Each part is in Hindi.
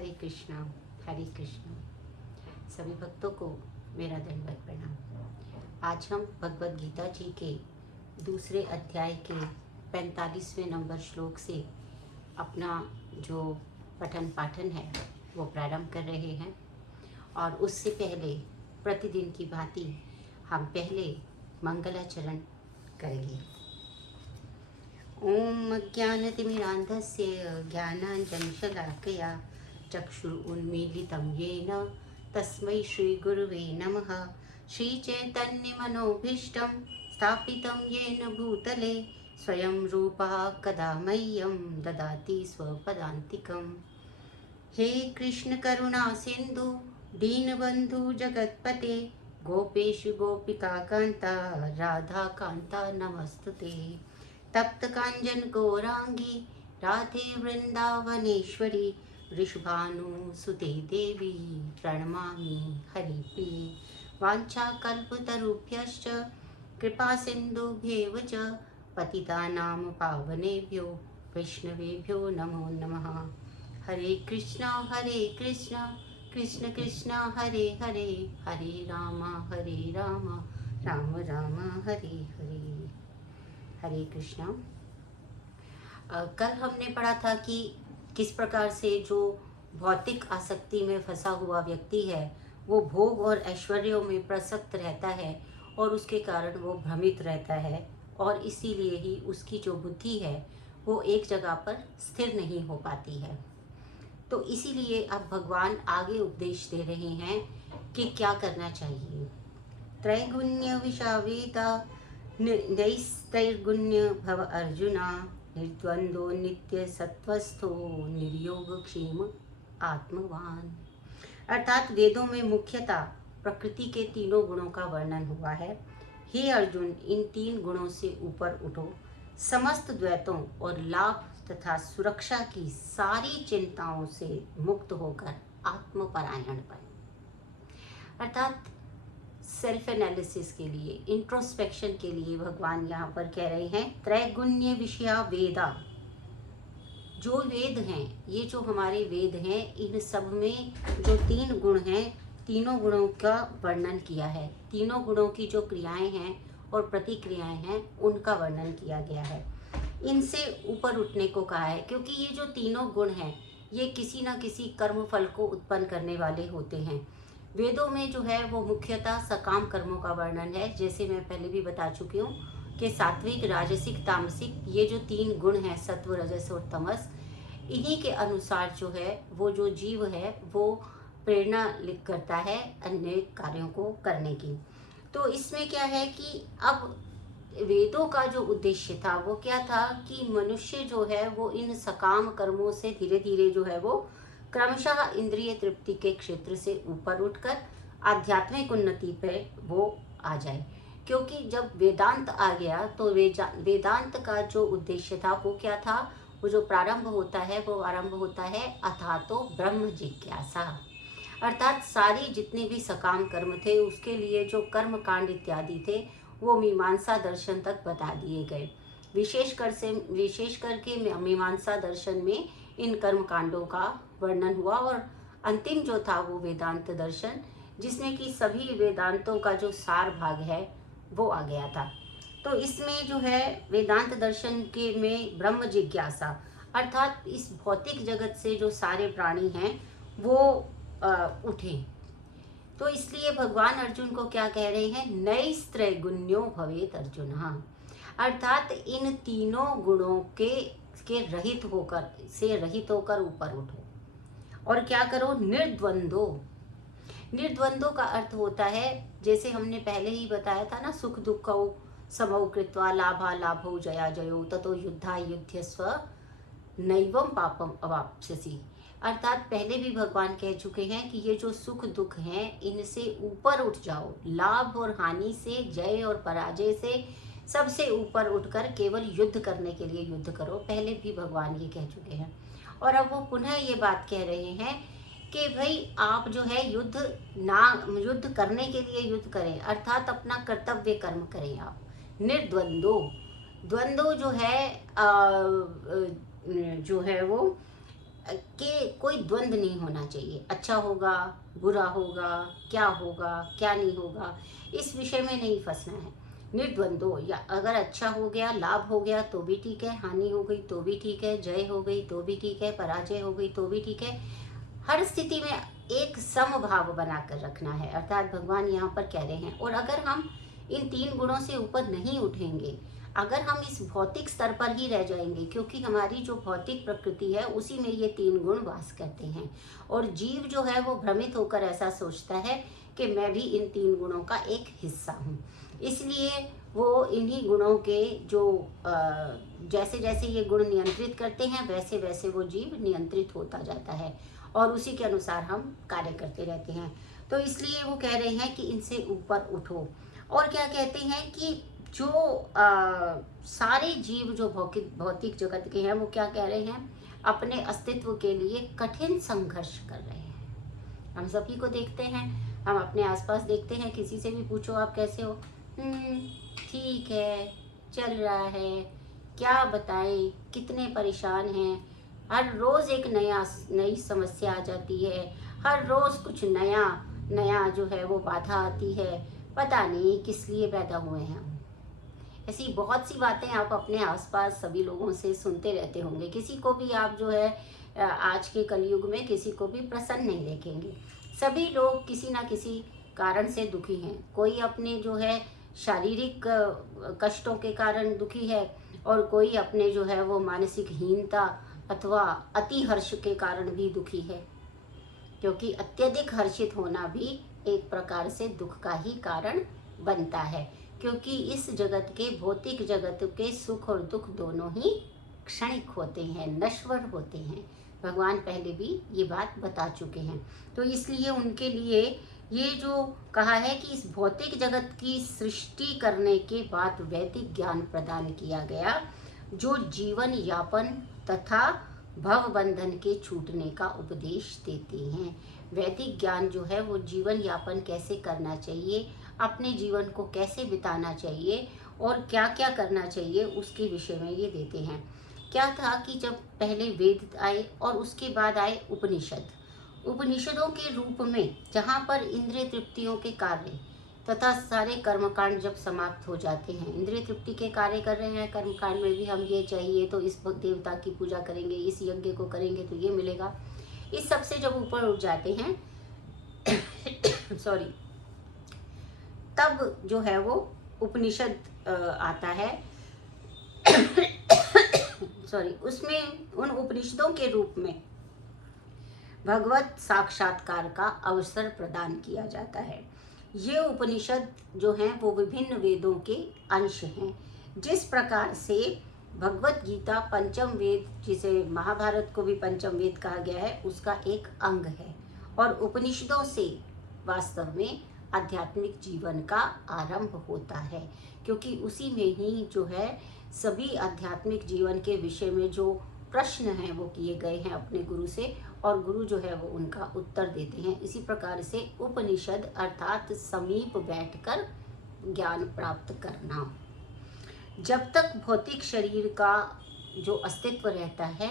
हरे कृष्णा हरे कृष्णा। सभी भक्तों को मेरा दंडवत प्रणाम। आज हम भगवद गीता जी के दूसरे अध्याय के 45वें नंबर श्लोक से अपना जो पठन पाठन है वो प्रारंभ कर रहे हैं। और उससे पहले प्रतिदिन की भांति हम पहले मंगलाचरण करेंगे। ओम अज्ञानतिमिरान्धस्य ज्ञानाञ्जनशलाकया चक्षुरुन्मीलितं येन तस्मै श्रीगुरुवे नमः। श्रीचैतन्यमनोभीष्टं स्थापितं येन भूतले स्वयं रूपः कदा मह्यं ददाति स्वपदान्तिकम्। हे कृष्ण करुणा सिन्धु दीनबन्धु जगत्पते गोपेशु गोपिका कान्ता राधा कान्ता नमस्तुते। तप्त कांचन गौरांगी राधे वृंदावनेश्वरी वृषभानुसुते देवी प्रणमामि हरिप्रिये। वाञ्छाकल्पतरुभ्यश्च कृपा सिन्धुभ्येव च पतितानां पावनेभ्यो वैष्णवेभ्यो नमो नमः। हरे कृष्णा कृष्ण कृष्ण हरे हरे, हरे राम राम राम हरे हरे। हरे कृष्णा। कल हमने पढ़ा था कि किस प्रकार से जो भौतिक आसक्ति में फंसा हुआ व्यक्ति है वो भोग और ऐश्वर्यों में प्रसक्त रहता है और उसके कारण वो भ्रमित रहता है और इसीलिए ही उसकी जो बुद्धि है वो एक जगह पर स्थिर नहीं हो पाती है। तो इसीलिए अब भगवान आगे उपदेश दे रहे हैं कि क्या करना चाहिए। त्रैगुण्य विषावेदा नैस्तैर्गुण्य भव अर्जुना निर्द्वंद्वो नित्य सत्वस्थो निर्योगक्षेम आत्मवान। अर्थात वेदों में मुख्यतः प्रकृति के तीनों गुणों का वर्णन हुआ है। हे अर्जुन, इन तीन गुणों से ऊपर उठो, समस्त द्वैतों और लाभ तथा सुरक्षा की सारी चिंताओं से मुक्त होकर आत्मपरायण बन। अर्थात सेल्फ एनालिसिस के लिए, इंट्रोस्पेक्शन के लिए भगवान यहाँ पर कह रहे हैं त्रैगुण्य विषया वेदा। जो वेद हैं, ये जो हमारे वेद हैं, इन सब में जो तीन गुण हैं, तीनों गुणों का वर्णन किया है। तीनों गुणों की जो क्रियाएं हैं और प्रतिक्रियाएं हैं उनका वर्णन किया गया है। इनसे ऊपर उठने को कहा है क्योंकि ये जो तीनों गुण हैं ये किसी न किसी कर्म फल को उत्पन्न करने वाले होते हैं। वेदों में जो है वो मुख्यतः सकाम कर्मों का वर्णन है। जैसे मैं पहले भी बता चुकी हूँ कि सात्विक, राजसिक, तामसिक, ये जो तीन गुण हैं सत्व, रजस और तमस, इन्हीं के अनुसार जो है वो जो जीव है वो प्रेरणा करता है अन्य कार्यों को करने की। तो इसमें क्या है कि अब वेदों का जो उद्देश्य था वो क्या था कि मनुष्य जो है वो इन सकाम कर्मों से धीरे धीरे जो है वो क्रमशः इंद्रिय तृप्ति के क्षेत्र से ऊपर उठकर आध्यात्मिक उन्नति पे वो आ जाए। क्योंकि जब वेदांत आ गया तो वेदांत का जो उद्देश्य था वो क्या था, वो जो प्रारंभ होता है वो आरंभ होता है अथातो ब्रह्म जिज्ञासा। अर्थात सारी जितने भी सकाम कर्म थे उसके लिए जो कर्म कांड इत्यादि थे वो मीमांसा दर्शन तक बता दिए गए। विशेष करके मीमांसा दर्शन में इन कर्म कांडों का वर्णन हुआ और अंतिम जो था वो वेदांत दर्शन, जिसमें कि सभी वेदांतों का जो सार भाग है वो आ गया था। तो इसमें जो है वेदांत दर्शन के में ब्रह्म जिज्ञासा, अर्थात इस भौतिक जगत से जो सारे प्राणी हैं वो उठे। तो इसलिए भगवान अर्जुन को क्या कह रहे हैं, नैस्त्रैगुण्यो भवेत अर्जुन। अर्थात इन तीनों गुणों के रहित होकर ऊपर उठो और क्या करो, निर्द्वंद्वो। निर्द्वंद्वो का अर्थ होता है, जैसे हमने पहले ही बताया था ना, सुख दुःखौ समौ कृत्वा लाभा लाभौ जया जयो ततो युद्धा युध्यस्व नैवं पापम अवाप्स्यसि। अर्थात पहले भी भगवान कह चुके हैं कि ये जो सुख दुख हैं इनसे ऊपर उठ जाओ, लाभ और हानि से, जय और पराजय से, सबसे ऊपर उठकर केवल युद्ध करने के लिए युद्ध करो। पहले भी भगवान ये कह चुके हैं और अब वो पुनः ये बात कह रहे हैं कि भाई आप जो है युद्ध करने के लिए युद्ध करें, अर्थात अपना कर्तव्य कर्म करें आप। निर्द्वंद्वो, द्वंद्व जो है वो के कोई द्वंद्व नहीं होना चाहिए। अच्छा होगा, बुरा होगा, क्या नहीं होगा, इस विषय में नहीं फंसना है। निर्द्वंदो, या अगर अच्छा हो गया, लाभ हो गया तो भी ठीक है, हानि हो गई तो भी ठीक है, जय हो गई तो भी ठीक है, पराजय हो गई तो भी ठीक है। हर स्थिति में एक समभाव बनाकर रखना है, अर्थात भगवान यहाँ पर कह रहे हैं। और अगर हम इन 3 गुणों से ऊपर नहीं उठेंगे, अगर हम इस भौतिक स्तर पर ही रह जाएंगे, क्योंकि हमारी जो भौतिक प्रकृति है उसी में ये 3 गुण वास करते हैं, और जीव जो है वो भ्रमित होकर ऐसा सोचता है कि मैं भी इन 3 गुणों का एक हिस्सा हूँ। इसलिए वो इन्हीं गुणों के जो जैसे जैसे ये गुण नियंत्रित करते हैं वैसे वैसे वो जीव नियंत्रित होता जाता है, और उसी के अनुसार हम कार्य करते रहते हैं। तो इसलिए वो कह रहे हैं कि इनसे ऊपर उठो। और क्या कहते हैं कि जो सारे जीव जो भौतिक जगत के हैं वो क्या कह रहे हैं, अपने अस्तित्व के लिए कठिन संघर्ष कर रहे हैं। हम सभी को देखते हैं, हम अपने आसपास देखते हैं, किसी से भी पूछो आप कैसे हो, ठीक है, चल रहा है, क्या बताएं, कितने परेशान हैं, हर रोज़ एक नई समस्या आ जाती है, हर रोज़ कुछ नया नया जो है वो बाधा आती है, पता नहीं किस लिए पैदा हुए हैं। ऐसी बहुत सी बातें आप अपने आसपास सभी लोगों से सुनते रहते होंगे। किसी को भी आप जो है आज के कलयुग में किसी को भी प्रसन्न नहीं देखेंगे। सभी लोग किसी ना किसी कारण से दुखी हैं। कोई अपने जो है शारीरिक कष्टों के कारण दुखी है, और कोई अपने जो है वो मानसिक हीनता अथवा अति हर्ष के कारण भी दुखी है, क्योंकि अत्यधिक हर्षित होना भी एक प्रकार से दुख का ही कारण बनता है, क्योंकि इस जगत के भौतिक जगत के सुख और दुख दोनों ही क्षणिक होते हैं, नश्वर होते हैं। भगवान पहले भी ये बात बता चुके हैं। तो इसलिए उनके लिए ये जो कहा है कि इस भौतिक जगत की सृष्टि करने के बाद वैदिक ज्ञान प्रदान किया गया, जो जीवन यापन तथा भव बंधन के छूटने का उपदेश देते हैं। वैदिक ज्ञान जो है वो जीवन यापन कैसे करना चाहिए, अपने जीवन को कैसे बिताना चाहिए और क्या क्या करना चाहिए उसके विषय में ये देते हैं। क्या था कि जब पहले वेद आए और उसके बाद आए उपनिषद, उपनिषदों के रूप में जहाँ पर इंद्रिय तृप्तियों के कार्य तथा सारे कर्मकांड जब समाप्त हो जाते हैं, इंद्रिय तृप्ति के कार्य कर रहे हैं, कर्मकांड में भी हम ये चाहिए तो इस देवता की पूजा करेंगे, इस यज्ञ को करेंगे तो ये मिलेगा, इस सब से जब ऊपर उठ जाते हैं सॉरी, तब जो है वो उपनिषद आता है सॉरी, उसमें उन उपनिषदों के रूप में भगवत साक्षात्कार का अवसर प्रदान किया जाता है। ये उपनिषद जो हैं वो विभिन्न वेदों के अंश हैं। जिस प्रकार से भगवत गीता पंचम वेद, जिसे महाभारत को भी पंचम वेद कहा गया है, उसका एक अंग है, और उपनिषदों से वास्तव में आध्यात्मिक जीवन का आरंभ होता है, क्योंकि उसी में ही जो है सभी आध्यात्मिक जीवन के विषय में जो प्रश्न हैं वो किए गए हैं अपने गुरु से, और गुरु जो है वो उनका उत्तर देते हैं। इसी प्रकार से उपनिषद अर्थात समीप बैठकर ज्ञान प्राप्त करना। जब तक भौतिक शरीर का जो अस्तित्व रहता है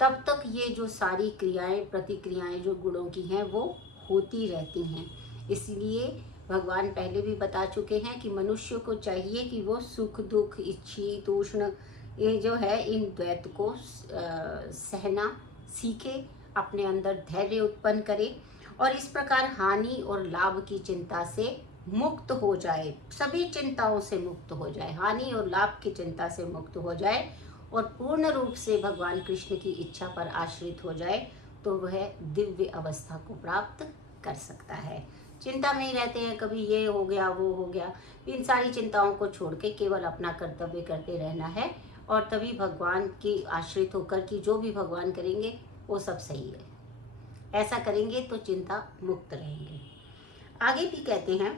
तब तक ये जो सारी क्रियाएं प्रतिक्रियाएं जो गुणों की हैं वो होती रहती हैं। इसलिए भगवान पहले भी बता चुके हैं कि मनुष्य को चाहिए कि वो सुख दुख इच्छी तूष्ण ये जो है इन द्वैत को सहना सीखे, अपने अंदर धैर्य उत्पन्न करे, और इस प्रकार हानि और लाभ की चिंता से मुक्त हो जाए, सभी चिंताओं से मुक्त हो जाए, हानि और लाभ की चिंता से मुक्त हो जाए, और पूर्ण रूप से भगवान कृष्ण की इच्छा पर आश्रित हो जाए, तो वह दिव्य अवस्था को प्राप्त कर सकता है। चिंता में ही रहते हैं, कभी ये हो गया वो हो गया, इन सारी चिंताओं को छोड़ के केवल अपना कर्तव्य करते रहना है, और तभी भगवान की आश्रित होकर कि जो भी भगवान करेंगे वो सब सही है। ऐसा करेंगे तो चिंता मुक्त रहेंगे। आगे भी कहते हैं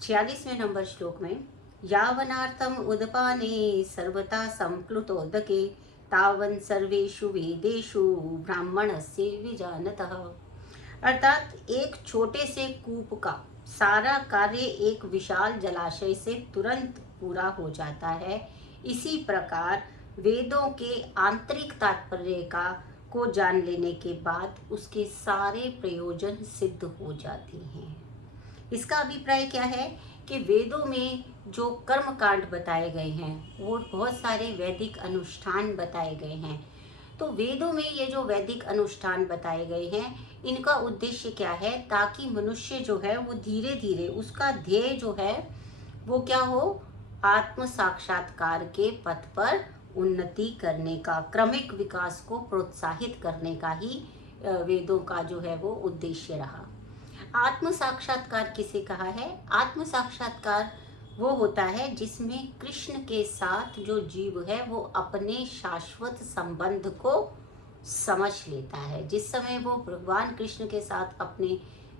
46वें नंबर श्लोक में, यावनार्थम उदपाने सर्वथा संप्लुतोदके तावन सर्वेषु वेदेषु ब्राह्मणस्य विजानतः। अर्थात एक छोटे से कूप का सारा कार्य एक विशाल जलाशय से तुरंत पूरा हो जाता है, इसी प्रकार वेदों के आंतरिक तात्पर्य का को जान लेने के बाद उसके सारे प्रयोजन सिद्ध हो जाते हैं। इसका अभिप्राय क्या है कि वेदों में जो कर्म कांड बताए गए हैं वो बहुत सारे वैदिक अनुष्ठान बताए गए हैं। तो वेदों में ये जो वैदिक अनुष्ठान बताए गए हैं इनका उद्देश्य क्या है, ताकि मनुष्य जो है वो धीरे धीरे उसका ध्येय जो है वो क्या हो, आत्म साक्षात्कार के पथ पर उन्नति करने का, क्रमिक विकास को प्रोत्साहित करने का ही वेदों का जो है वो उद्देश्य रहा। आत्म साक्षात्कार किसे कहा है? आत्म साक्षात्कार वो होता है जिसमें कृष्ण के साथ जो जीव है वो अपने शाश्वत संबंध को समझ लेता है। जिस समय वो भगवान कृष्ण के साथ अपने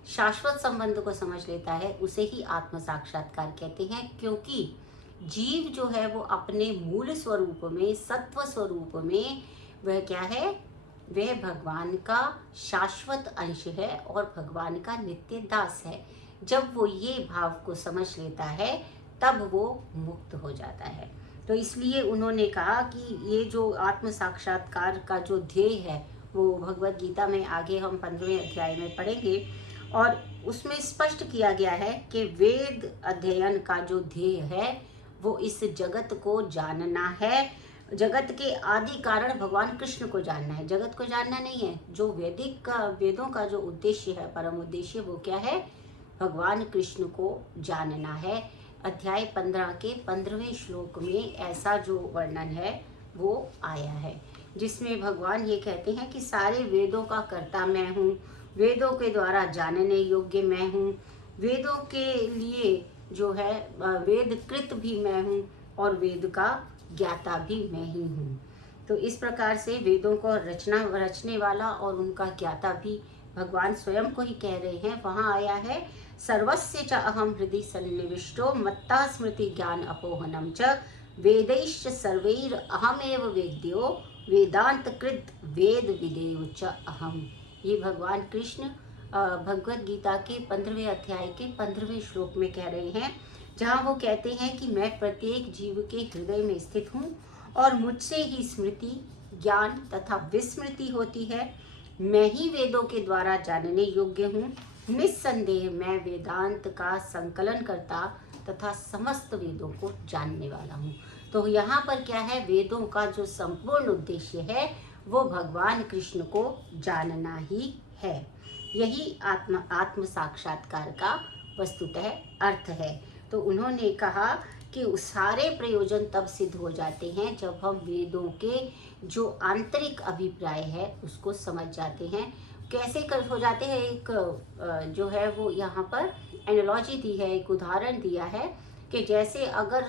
शाश्वत संबंध को समझ लेता है उसे ही आत्म साक्षात्कार कहते हैं, क्योंकि जीव जो है वो अपने मूल स्वरूप में, सत्व स्वरूप में वह क्या है, वह भगवान का शाश्वत अंश है और भगवान का नित्य दास है। जब वो ये भाव को समझ लेता है तब वो मुक्त हो जाता है। तो इसलिए उन्होंने कहा कि ये जो आत्म साक्षात्कार का जो ध्येय है वो भगवत गीता में आगे हम 15वें अध्याय में पढ़ेंगे, और उसमें स्पष्ट किया गया है कि वेद अध्ययन का जो ध्येय है वो इस जगत को जानना है। जगत के आदि कारण भगवान कृष्ण को जानना है, जगत को जानना नहीं है। जो वेदों का जो उद्देश्य है, परम उद्देश्य, वो क्या है, भगवान कृष्ण को जानना है। अध्याय 15 के 15वें श्लोक में ऐसा जो वर्णन है वो आया है, जिसमें भगवान ये कहते हैं कि सारे वेदों का कर्ता मैं हूँ, वेदों के द्वारा जानने योग्य मैं हूँ, वेदों के लिए जो है वेदकृत भी मैं हूँ और वेद का ज्ञाता भी मैं ही हूँ। तो इस प्रकार से वेदों को रचने वाला और उनका ज्ञाता भी भगवान स्वयं को ही कह रहे हैं। वहाँ आया है, सर्वस्य च अहम हृदि सन्निविष्टो मत्ता स्मृति ज्ञान अपोहनम च वेदैश्च सर्वैर अहमेव वेद्यो वेदांत कृत वेद विदेयो च अहम। ये भगवान कृष्ण भगवत गीता के 15वें अध्याय के 15वें श्लोक में कह रहे हैं, जहाँ वो कहते हैं कि मैं प्रत्येक जीव के हृदय में स्थित हूँ और मुझसे ही स्मृति, ज्ञान तथा विस्मृति होती है। मैं ही वेदों के द्वारा जानने योग्य हूँ। निस्संदेह मैं वेदांत का संकलन करता तथा समस्त वेदों को जानने वाला हूँ। तो यहाँ पर क्या है, वेदों का जो संपूर्ण उद्देश्य है वो भगवान कृष्ण को जानना ही है। यही आत्म साक्षात्कार का वस्तुतः अर्थ है। तो उन्होंने कहा कि सारे प्रयोजन तब सिद्ध हो जाते हैं जब हम वेदों के जो आंतरिक अभिप्राय है उसको समझ जाते हैं। कैसे कर हो जाते हैं, एक जो है वो यहाँ पर एनालॉजी दी है, एक उदाहरण दिया है कि जैसे अगर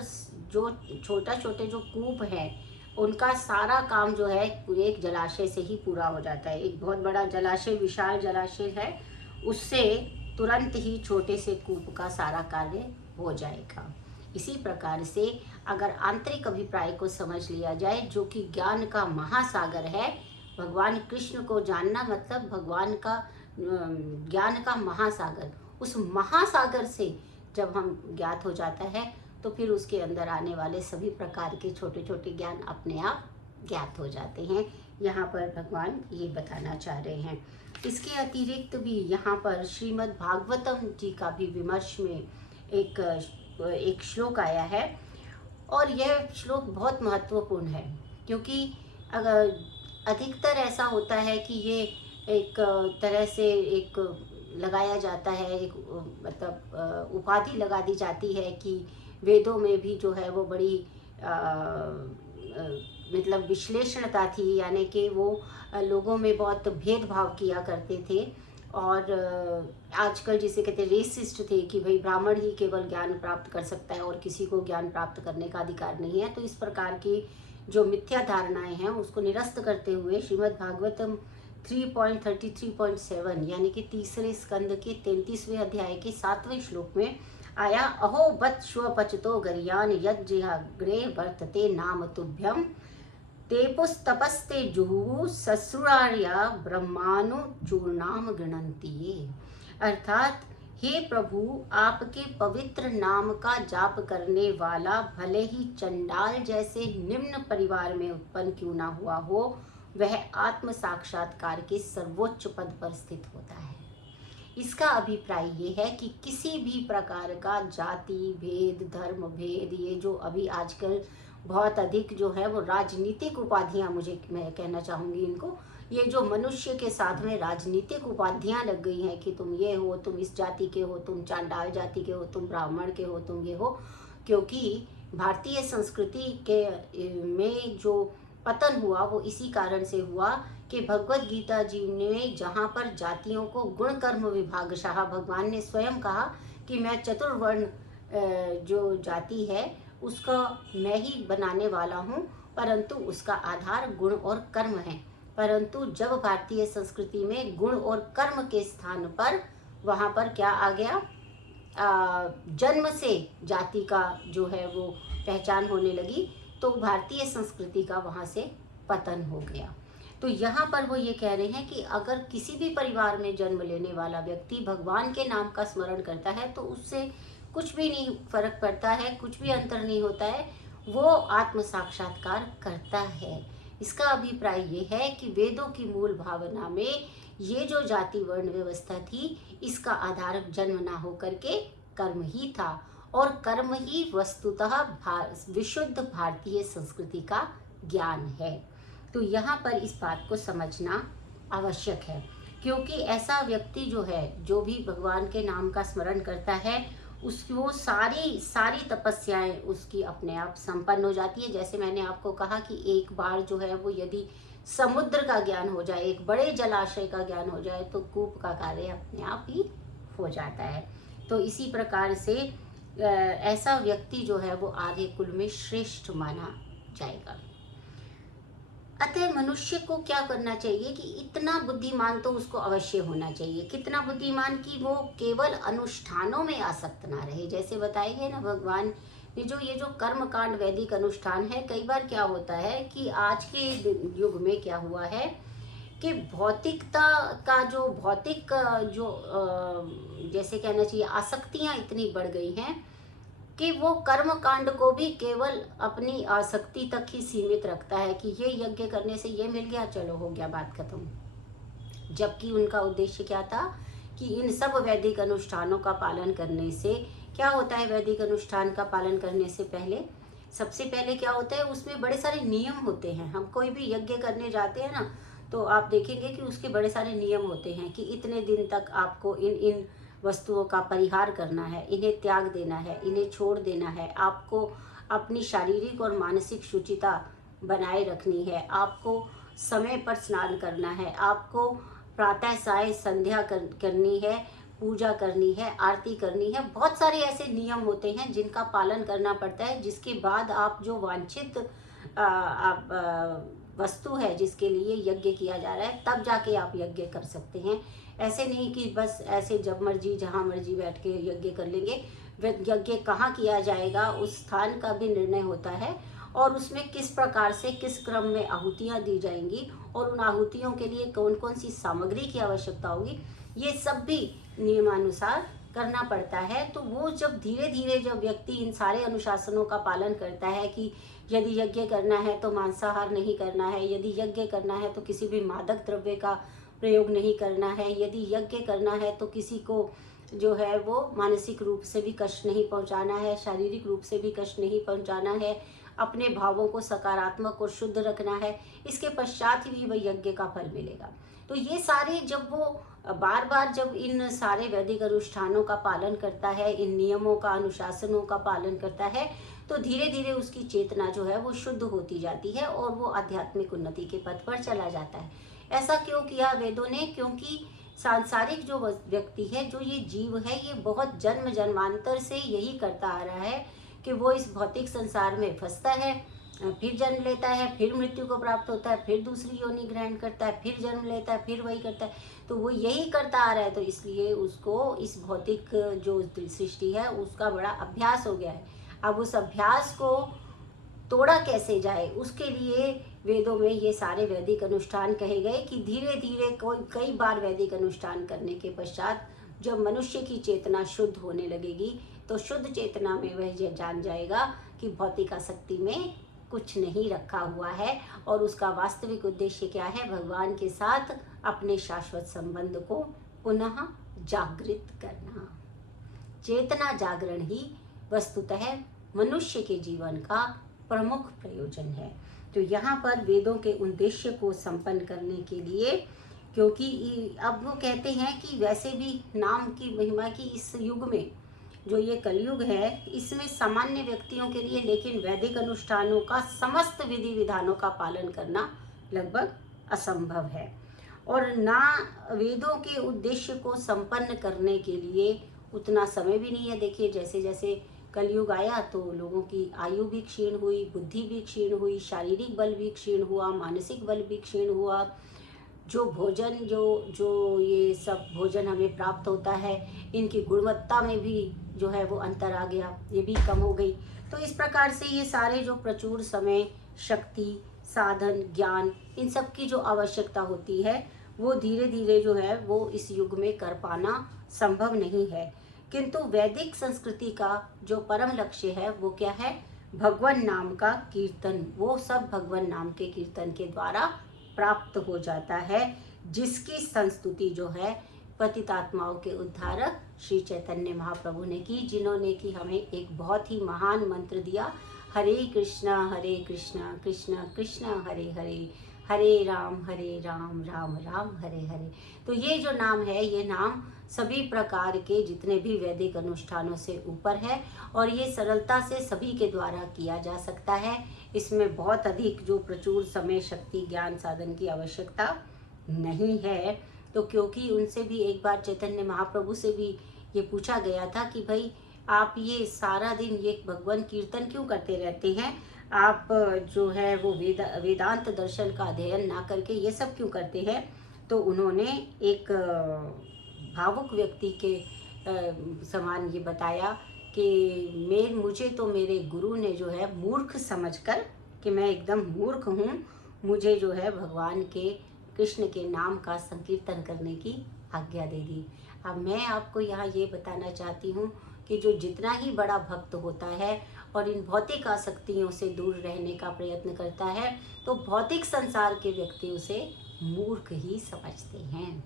जो छोटे जो कूप है उनका सारा काम जो है एक जलाशय से ही पूरा हो जाता है। एक बहुत बड़ा जलाशय, विशाल जलाशय है, उससे तुरंत ही छोटे से कूप का सारा कार्य हो जाएगा। इसी प्रकार से अगर आंतरिक अभिप्राय को समझ लिया जाए, जो कि ज्ञान का महासागर है, भगवान कृष्ण को जानना मतलब भगवान का ज्ञान का महासागर, उस महासागर से जब हम ज्ञात हो जाता है तो फिर उसके अंदर आने वाले सभी प्रकार के छोटे छोटे ज्ञान अपने आप ज्ञात हो जाते हैं। यहाँ पर भगवान ये बताना चाह रहे हैं। इसके अतिरिक्त भी यहाँ पर श्रीमद् भागवतम जी का भी विमर्श में एक श्लोक आया है, और यह श्लोक बहुत महत्वपूर्ण है, क्योंकि अगर अधिकतर ऐसा होता है कि ये एक तरह से एक लगाया जाता है, एक मतलब उपाधि लगा दी जाती है कि वेदों में भी जो है वो बड़ी मतलब विश्लेषणता थी, यानी कि वो लोगों में बहुत भेदभाव किया करते थे, और आजकल जिसे कहते हैं रेसिस्ट थे कि भाई ब्राह्मण ही केवल ज्ञान प्राप्त कर सकता है और किसी को ज्ञान प्राप्त करने का अधिकार नहीं है। तो इस प्रकार की जो मिथ्या धारणाएं हैं उसको निरस्त करते हुए श्रीमद् भागवतम 3.33.7 यानी कि तीसरे स्कंद के 33वें अध्याय के 7वें श्लोक में आया, अहो बत श्वपचतो गरियान यज्जिहाग्रे वर्तते नाम तुभ्यम तेपुस्तपस्ते जुहु ससुरार्या ब्रह्मानु चूर्णाम गृणंती। अर्थात हे प्रभु, आपके पवित्र नाम का जाप करने वाला भले ही चंडाल जैसे निम्न परिवार में उत्पन्न क्यों ना हुआ हो, वह आत्म साक्षात्कार के सर्वोच्च पद पर स्थित होता है। इसका अभिप्राय ये है कि किसी भी प्रकार का जाति भेद, धर्म भेद, ये जो अभी आजकल बहुत अधिक जो है वो राजनीतिक उपाधियां, मैं कहना चाहूँगी इनको, ये जो मनुष्य के साथ में राजनीतिक उपाधियां लग गई हैं कि तुम ये हो, तुम इस जाति के हो, तुम चांडाल जाति के हो, तुम ब्राह्मण के हो, तुम ये हो। क्योंकि भारतीय संस्कृति के में जो पतन हुआ वो इसी कारण से हुआ कि भगवत गीता जी ने जहाँ पर जातियों को गुण कर्म विभागशः, भगवान ने स्वयं कहा कि मैं चतुर्वर्ण जो जाति है उसका मैं ही बनाने वाला हूँ, परंतु उसका आधार गुण और कर्म है। परंतु जब भारतीय संस्कृति में गुण और कर्म के स्थान पर वहाँ पर क्या आ गया, जन्म से जाति का जो है वो पहचान होने लगी, तो भारतीय संस्कृति का वहाँ से पतन हो गया। तो यहाँ पर वो ये कह रहे हैं कि अगर किसी भी परिवार में जन्म लेने वाला व्यक्ति भगवान के नाम का स्मरण करता है तो उससे कुछ भी नहीं फर्क पड़ता है, कुछ भी अंतर नहीं होता है, वो आत्म साक्षात्कार करता है। इसका अभिप्राय ये है कि वेदों की मूल भावना में ये जो जाति वर्ण व्यवस्था थी, इसका आधार जन्म ना होकर के कर्म ही था, और कर्म ही वस्तुतः विशुद्ध भारतीय संस्कृति का ज्ञान है। तो यहाँ पर इस बात को समझना आवश्यक है, क्योंकि ऐसा व्यक्ति जो है, जो भी भगवान के नाम का स्मरण करता है, उसकी वो सारी तपस्याएं उसकी अपने आप संपन्न हो जाती है। जैसे मैंने आपको कहा कि एक बार जो है वो यदि समुद्र का ज्ञान हो जाए, एक बड़े जलाशय का ज्ञान हो जाए, तो कूप का कार्य अपने आप ही हो जाता है। तो इसी प्रकार से ऐसा व्यक्ति जो है वो आर्य कुल में श्रेष्ठ माना जाएगा। अतः मनुष्य को क्या करना चाहिए कि इतना बुद्धिमान तो उसको अवश्य होना चाहिए। कितना बुद्धिमान कि वो केवल अनुष्ठानों में आसक्त ना रहे। जैसे बताए गए ना भगवान ने, जो ये जो कर्म कांड वैदिक अनुष्ठान है, कई बार क्या होता है कि आज के युग में क्या हुआ है कि भौतिकता का जो भौतिक जो जैसे कहना चाहिए आसक्तियाँ इतनी बढ़ गई हैं कि वो कर्म कांड को भी केवल अपनी आसक्ति तक ही सीमित रखता है कि ये यज्ञ करने से ये मिल गया, चलो हो गया, बात खत्म। जबकि उनका उद्देश्य क्या था कि इन सब वैदिक अनुष्ठानों का पालन करने से क्या होता है। वैदिक अनुष्ठान का पालन करने से पहले सबसे पहले क्या होता है, उसमें बड़े सारे नियम होते हैं। हम कोई भी यज्ञ करने जाते हैं ना, तो आप देखेंगे कि उसके बड़े सारे नियम होते हैं कि इतने दिन तक आपको इन वस्तुओं का परिहार करना है, इन्हें त्याग देना है, इन्हें छोड़ देना है, आपको अपनी शारीरिक और मानसिक शुचिता बनाए रखनी है, आपको समय पर स्नान करना है, आपको प्रातः साय संध्या करनी है, पूजा करनी है, आरती करनी है। बहुत सारे ऐसे नियम होते हैं जिनका पालन करना पड़ता है, जिसके बाद आप जो वांछित वस्तु है जिसके लिए यज्ञ किया जा रहा है, तब जाके आप यज्ञ कर सकते हैं। ऐसे नहीं कि बस ऐसे जब मर्जी जहाँ मर्जी बैठ के यज्ञ कर लेंगे। यज्ञ कहाँ किया जाएगा उस स्थान का भी निर्णय होता है, और उसमें किस प्रकार से किस क्रम में आहुतियाँ दी जाएंगी और उन आहुतियों के लिए कौन कौन सी सामग्री की आवश्यकता होगी, ये सब भी नियमानुसार करना पड़ता है। तो वो जब धीरे धीरे जब व्यक्ति इन सारे अनुशासनों का पालन करता है कि यदि यज्ञ करना है तो मांसाहार नहीं करना है, यदि यज्ञ करना है तो किसी भी मादक द्रव्य का प्रयोग नहीं करना है, यदि यज्ञ करना है तो किसी को जो है वो मानसिक रूप से भी कष्ट नहीं पहुंचाना है, शारीरिक रूप से भी कष्ट नहीं पहुंचाना है, अपने भावों को सकारात्मक और शुद्ध रखना है, इसके पश्चात ही वह यज्ञ का फल मिलेगा। तो ये सारे जब वो बार बार जब इन सारे वैदिक अनुष्ठानों का पालन करता है, इन नियमों का अनुशासनों का पालन करता है, तो धीरे धीरे उसकी चेतना जो है वो शुद्ध होती जाती है और वो आध्यात्मिक उन्नति के पथ पर चला जाता है। ऐसा क्यों किया वेदों ने? क्योंकि सांसारिक जो व्यक्ति है, जो ये जीव है, ये बहुत जन्म जन्मांतर से यही करता आ रहा है कि वो इस भौतिक संसार में फंसता है, फिर जन्म लेता है, फिर मृत्यु को प्राप्त होता है, फिर दूसरी योनि ग्रहण करता है, फिर जन्म लेता है, फिर वही करता है। तो वो यही करता आ रहा है, तो इसलिए उसको इस भौतिक जो सृष्टि है उसका बड़ा अभ्यास हो गया है। अब उस अभ्यास को तोड़ा कैसे जाए, उसके लिए वेदों में ये सारे वैदिक अनुष्ठान कहे गए कि धीरे धीरे कई बार वैदिक अनुष्ठान करने के पश्चात जब मनुष्य की चेतना शुद्ध होने लगेगी, तो शुद्ध चेतना में वह जान जाएगा कि भौतिक आसक्ति में कुछ नहीं रखा हुआ है और उसका वास्तविक उद्देश्य क्या है? भगवान के साथ अपने शाश्वत संबंध को पुनः जागृत करना। चेतना जागरण ही वस्तुतः मनुष्य के जीवन का प्रमुख प्रयोजन है। तो यहाँ पर वेदों के उद्देश्य को संपन्न करने के लिए, क्योंकि अब वो कहते हैं कि वैसे भी नाम की महिमा की इस युग में, जो ये कलयुग है, इसमें सामान्य व्यक्तियों के लिए लेकिन वैदिक अनुष्ठानों का समस्त विधि विधानों का पालन करना लगभग असंभव है। और ना वेदों के उद्देश्य को संपन्न करने के लिए उतना समय भी नहीं है। देखिए जैसे जैसे कलयुग आया तो लोगों की आयु भी क्षीण हुई, बुद्धि भी क्षीण हुई, शारीरिक बल भी क्षीण हुआ, मानसिक बल भी क्षीण हुआ। जो भोजन जो ये सब भोजन हमें प्राप्त होता है, इनकी गुणवत्ता में भी जो है वो अंतर आ गया, ये भी कम हो गई। तो इस प्रकार से ये सारे जो प्रचुर समय, शक्ति, साधन, ज्ञान, इन सब की जो आवश्यकता होती है वो धीरे धीरे जो है वो इस युग में कर पाना संभव नहीं है। किंतु वैदिक संस्कृति का जो परम लक्ष्य है वो क्या है? भगवान नाम का कीर्तन। वो सब भगवान नाम के कीर्तन के द्वारा प्राप्त हो जाता है, जिसकी संस्तुति जो है पतितात्माओं के उद्धारक श्री चैतन्य महाप्रभु ने की, जिन्होंने कि हमें एक बहुत ही महान मंत्र दिया, हरे कृष्णा कृष्ण कृष्ण हरे हरे, हरे राम राम राम हरे हरे। तो ये जो नाम है, ये नाम सभी प्रकार के जितने भी वैदिक अनुष्ठानों से ऊपर है और ये सरलता से सभी के द्वारा किया जा सकता है। इसमें बहुत अधिक जो प्रचुर समय, शक्ति, ज्ञान, साधन की आवश्यकता नहीं है। तो क्योंकि उनसे भी एक बार चैतन्य महाप्रभु से भी ये पूछा गया था कि भाई आप ये सारा दिन ये भगवान कीर्तन क्यों करते रहते हैं? आप जो है वो वेदांत दर्शन का अध्ययन ना करके ये सब क्यों करते हैं? तो उन्होंने एक भावुक व्यक्ति के समान ये बताया कि मुझे तो मेरे गुरु ने जो है मूर्ख समझकर, कि मैं एकदम मूर्ख हूँ, मुझे जो है भगवान के कृष्ण के नाम का संकीर्तन करने की आज्ञा दे दी। अब मैं आपको यहाँ ये बताना चाहती हूँ कि जो जितना ही बड़ा भक्त होता है और इन भौतिक आसक्तियों से दूर रहने का प्रयत्न करता है, तो भौतिक संसार के व्यक्ति उसे मूर्ख ही समझते हैं।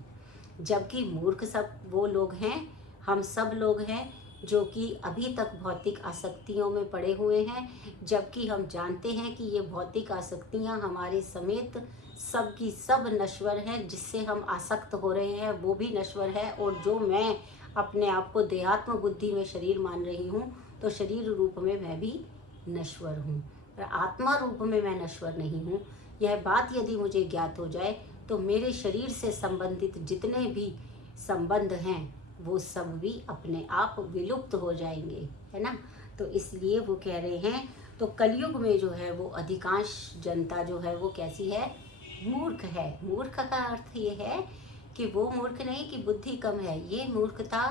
जबकि मूर्ख सब वो लोग हैं, हम सब लोग हैं जो कि अभी तक भौतिक आसक्तियों में पड़े हुए हैं, जबकि हम जानते हैं कि ये भौतिक आसक्तियां हमारे समेत सब की सब नश्वर हैं। जिससे हम आसक्त हो रहे हैं वो भी नश्वर है, और जो मैं अपने आप को देहात्म बुद्धि में शरीर मान रही हूँ, तो शरीर रूप में मैं भी नश्वर हूँ, पर आत्मा रूप में मैं नश्वर नहीं हूँ। यह बात यदि मुझे ज्ञात हो जाए तो मेरे शरीर से संबंधित जितने भी संबंध हैं वो सब भी अपने आप विलुप्त हो जाएंगे, है ना। तो इसलिए वो कह रहे हैं, तो कलयुग में जो है वो अधिकांश जनता जो है वो कैसी है? मूर्ख है। मूर्ख का अर्थ ये है कि वो मूर्ख नहीं कि बुद्धि कम है, ये मूर्खता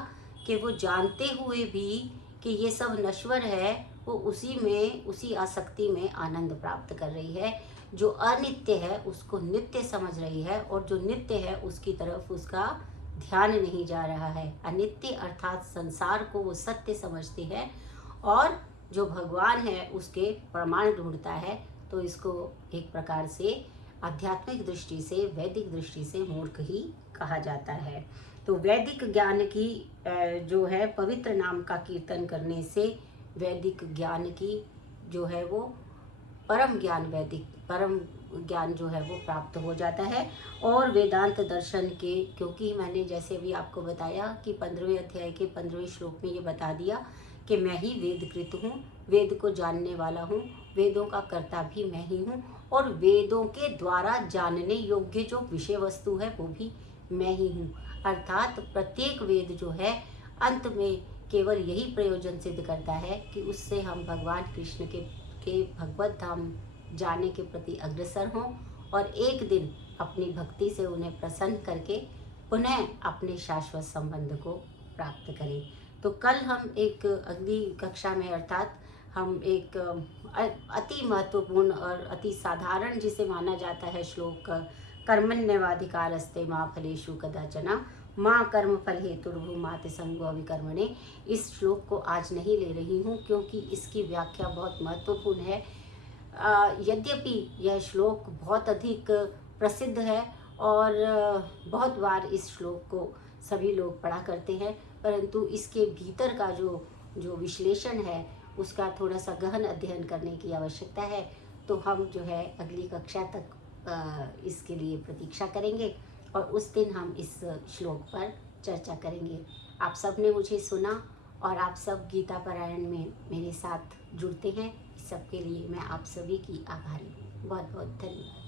कि वो जानते हुए भी कि ये सब नश्वर है, वो उसी आसक्ति में आनंद प्राप्त कर रही है। जो अनित्य है उसको नित्य समझ रही है, और जो नित्य है उसकी तरफ उसका ध्यान नहीं जा रहा है। अनित्य अर्थात संसार को वो सत्य समझती है, और जो भगवान है उसके प्रमाण ढूंढता है। तो इसको एक प्रकार से आध्यात्मिक दृष्टि से, वैदिक दृष्टि से मूर्ख ही कहा जाता है। तो वैदिक ज्ञान की जो है पवित्र नाम का कीर्तन करने से वैदिक ज्ञान की जो है वो परम ज्ञान जो है वो प्राप्त हो जाता है। और वेदांत दर्शन के, क्योंकि मैंने जैसे अभी आपको बताया कि 15वें अध्याय के 15वें श्लोक में ये बता दिया कि मैं ही वेदकृत हूँ, वेद को जानने वाला हूँ, वेदों का कर्ता भी मैं ही हूँ, और वेदों के द्वारा जानने योग्य जो विषय वस्तु है वो भी मैं ही हूँ। अर्थात प्रत्येक वेद जो है अंत में केवल यही प्रयोजन सिद्ध करता है कि उससे हम भगवान कृष्ण के भगवत धाम जाने के प्रति अग्रसर हों, और एक दिन अपनी भक्ति से उन्हें प्रसन्न करके पुनः अपने शाश्वत संबंध को प्राप्त करें। तो कल हम एक अगली कक्षा में, अर्थात हम एक अति महत्वपूर्ण और अति साधारण जिसे माना जाता है श्लोक, कर्मण्येवाधिकारस्ते मा फलेषु कदाचन माँ कर्म फल हेतुर्भु माते संगो अविकर्मणे। इस श्लोक को आज नहीं ले रही हूँ क्योंकि इसकी व्याख्या बहुत महत्वपूर्ण है। यद्यपि यह श्लोक बहुत अधिक प्रसिद्ध है और बहुत बार इस श्लोक को सभी लोग पढ़ा करते हैं, परंतु इसके भीतर का जो जो विश्लेषण है उसका थोड़ा सा गहन अध्ययन करने की आवश्यकता है। तो हम जो है अगली कक्षा तक इसके लिए प्रतीक्षा करेंगे और उस दिन हम इस श्लोक पर चर्चा करेंगे। आप सब ने मुझे सुना और आप सब गीता पारायण में मेरे साथ जुड़ते हैं, इस सब के लिए मैं आप सभी की आभारी हूँ। बहुत बहुत धन्यवाद।